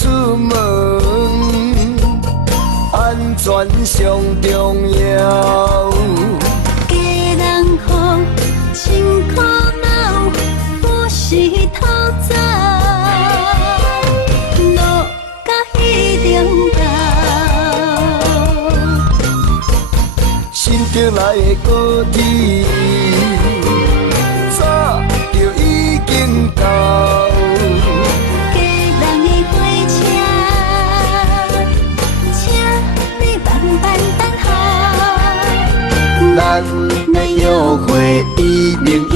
出门，安全上重要。家人好，辛苦恼，不是透早，落到彼中头，心着来的高铁，早就已经到。咱的约会已明已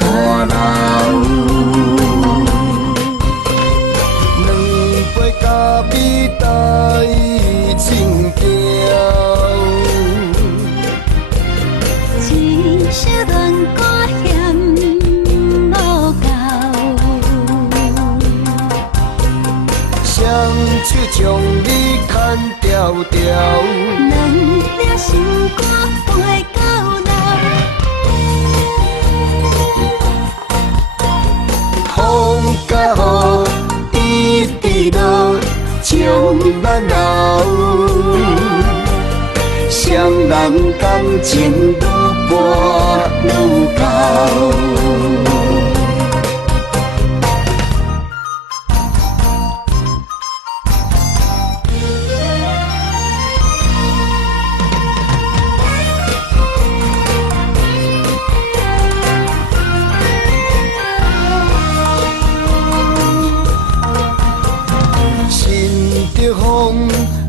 半老，两杯咖啡带情调，一首恋歌嫌无够，双手将你牵条条，咱俩心肝陪到老。风甲雨一直落，将咱留。双人感情愈伴愈厚。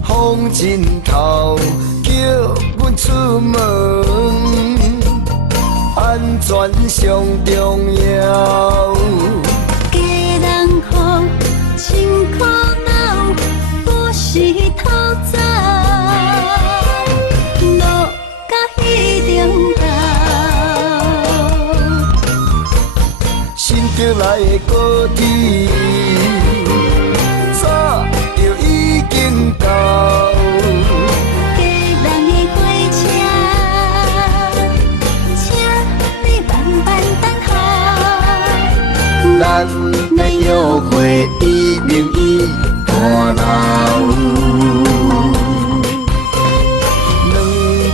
风真透，叫阮出门，安全上重要。家人好，辛苦恼，不是透早，落到彼中头，心着来的高铁，早就已经到。咱的约会已明已半老，两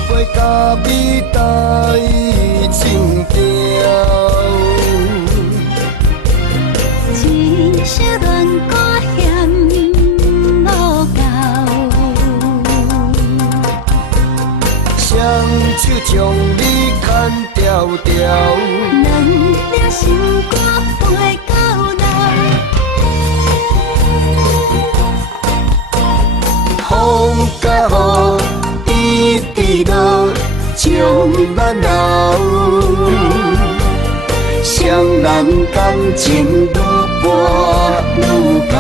杯咖啡带情调，一首恋歌嫌无够，双手将你牵条条，咱俩心肝陪到老。风甲雨一直落，将咱留。双人感情愈伴愈厚。